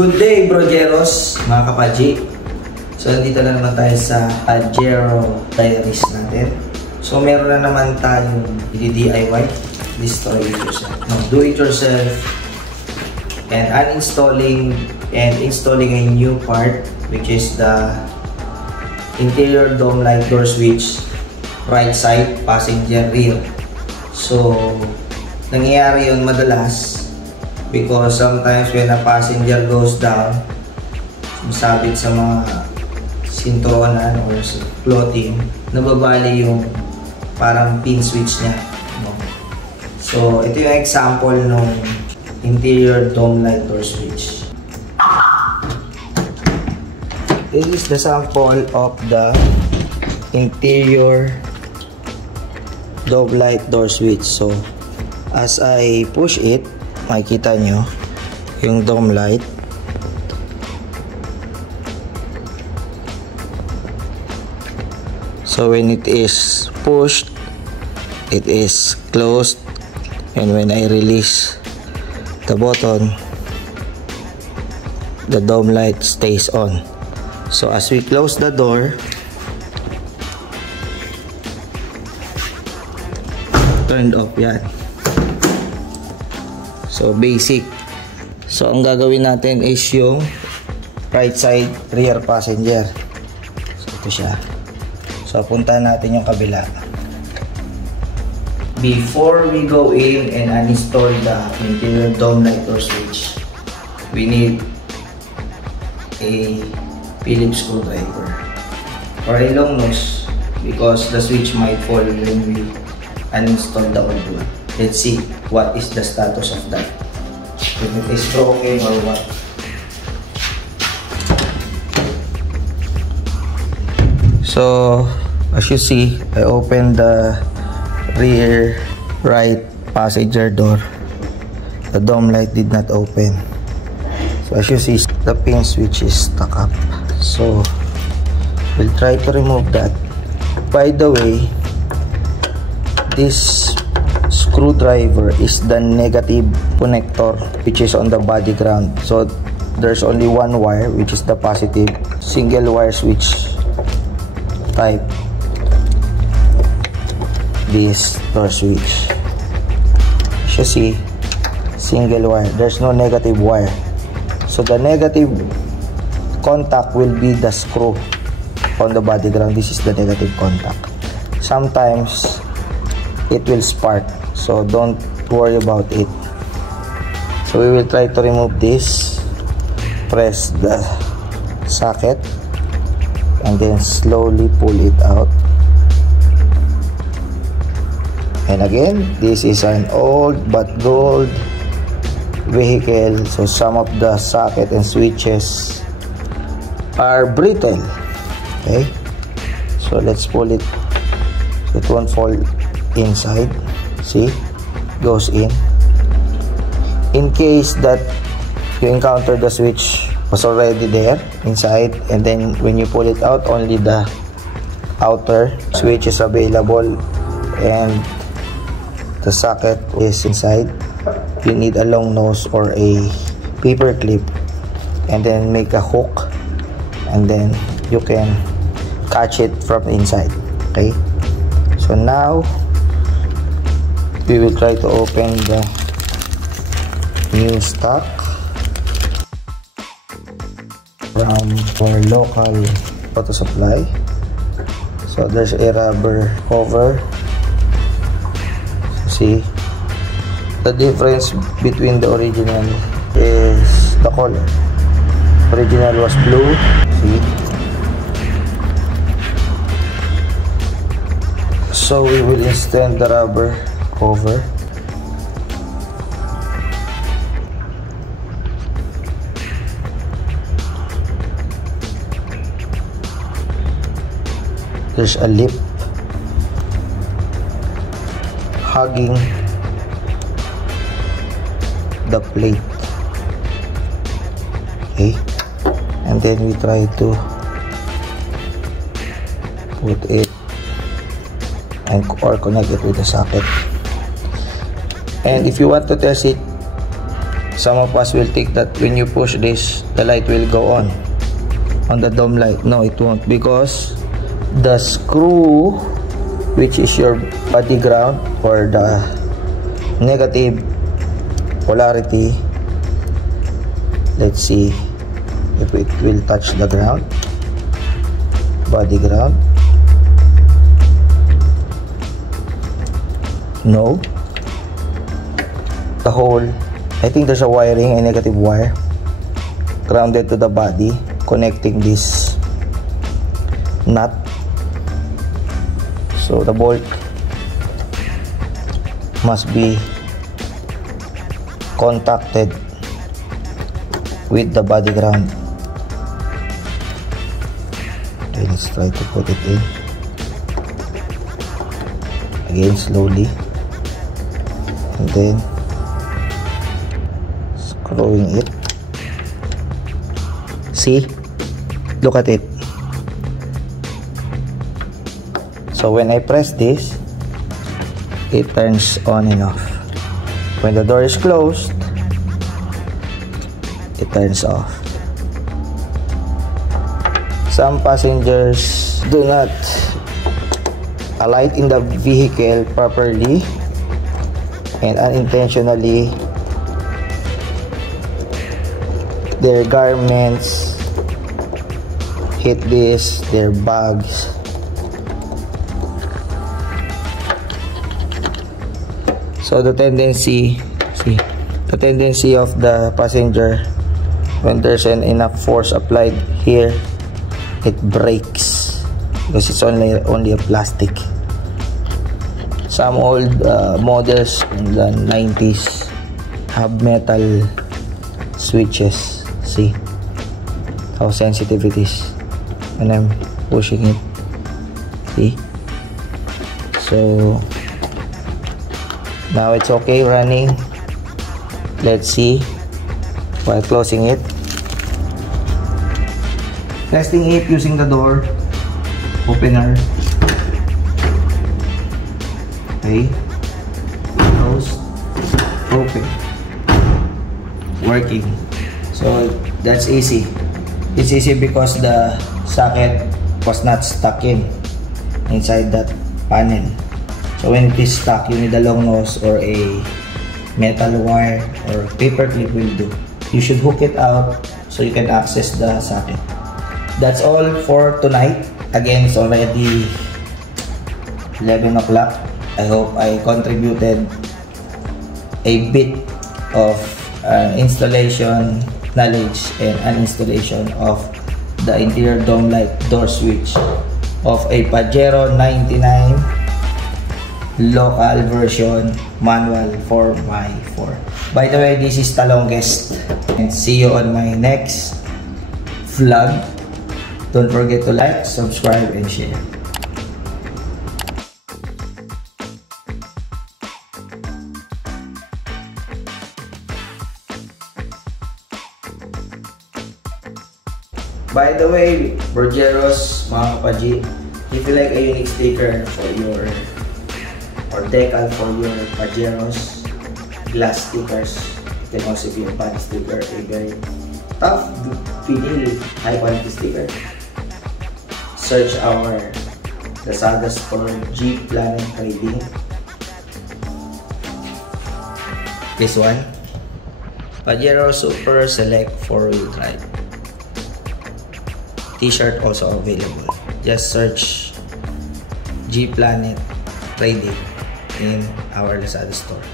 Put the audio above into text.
Good day, Brojeros, mga kapaji. So, nandito na naman tayo sa Pajero Diaries natin. So, meron na naman tayong DIY, destroy it yourself. No, do it yourself and uninstalling and installing a new part, which is the interior dome light door switch, right side, passenger rear. So, nangyayari yun madalas because sometimes when a passenger goes down, masabit sa mga sinturonan or clothing, nababali yung parang pin switch niya. So, ito yung example ng interior dome light door switch. This is the sample of the interior dome light door switch. So, as I push it, makikita nyo yung dome light. So when it is pushed, it is closed, and when I release the button, the dome light stays on. So as we close the door, turned off yan. So basic. So ang gagawin natin is yung right side rear passenger. So ito siya. So puntahan natin yung kabila. Before we go in and uninstall the interior dome light door switch, we need a Phillips screwdriver or a long nose because the switch might fall when we uninstall the old one. Let's see what is the status of that. If it is broken or what. So, as you see, I opened the rear right passenger door. The dome light did not open. So, as you see, the pin switch is stuck up. So, we'll try to remove that. By the way, this screwdriver is the negative connector which is on the body ground. So there's only one wire, which is the positive single wire switch type, this door switch. As you see, single wire, there's no negative wire. So the negative contact will be the screw on the body ground. This is the negative contact. Sometimes it will spark, so don't worry about it. So we will try to remove this. Press the socket and then slowly pull it out. And again, this is an old but gold vehicle, so some of the socket and switches are brittle. Okay, so let's pull it. It won't fall inside. See, goes in case that you encounter the switch was already there inside, and then when you pull it out, only the outer switch is available and the socket is inside. You need a long nose or a paper clip and then make a hook, and then you can catch it from inside. Okay, so now we will try to open the new stock from our local auto supply. So there's a rubber cover. See, the difference between the original is the color. Original was blue. See, so we will extend the rubber cover. There's a lip hugging the plate. Okay, and then we try to put it and or connect it with the socket. And if you want to test it Some of us will think that when you push this, the light will go on the dome light. No, it won't, because the screw, which is your body ground or the negative polarity, let's see if it will touch the ground, body ground. No, the hole, I think there's a wiring, a negative wire grounded to the body, connecting this nut. So the bolt must be contacted with the body ground. Okay, let's try to put it in again slowly, and then screwing it. See, look at it. So when I press this, it turns on and off. When the door is closed, it turns off. Some passengers do not alight in the vehicle properly and unintentionally their garments hit this, their bags. So the tendency of the passenger, when there's enough force applied here, it breaks because it's only a plastic. Some old models in the 90s have metal switches. See how sensitive it is when I'm pushing it. See? So now it's okay running. Let's see while closing it. Testing it using the door opener. Okay, close, open, working. So that's easy. It's easy because the socket was not stuck inside that panel. So when it is stuck, you need a long nose or a metal wire or paper clip will do. You should hook it out so you can access the socket. That's all for tonight. Again, it's already 11 o'clock. I hope I contributed a bit of installation knowledge and an installation of the interior dome light door switch of a Pajero 99 local version manual 4x4. By the way, this is the longest, and see you on my next vlog. Don't forget to like, subscribe, and share. By the way, Burjeros, mga kapaji, if you like a unique sticker for your or decal for your Pajeros, glass stickers, it can also be a body sticker, a very tough vinyl high quality sticker. Search our Lazada store, G Planet Trading. This one, Pajero Super Select 4-wheel drive. T-shirt also available. Just search G Planet Trading in our Lazada store.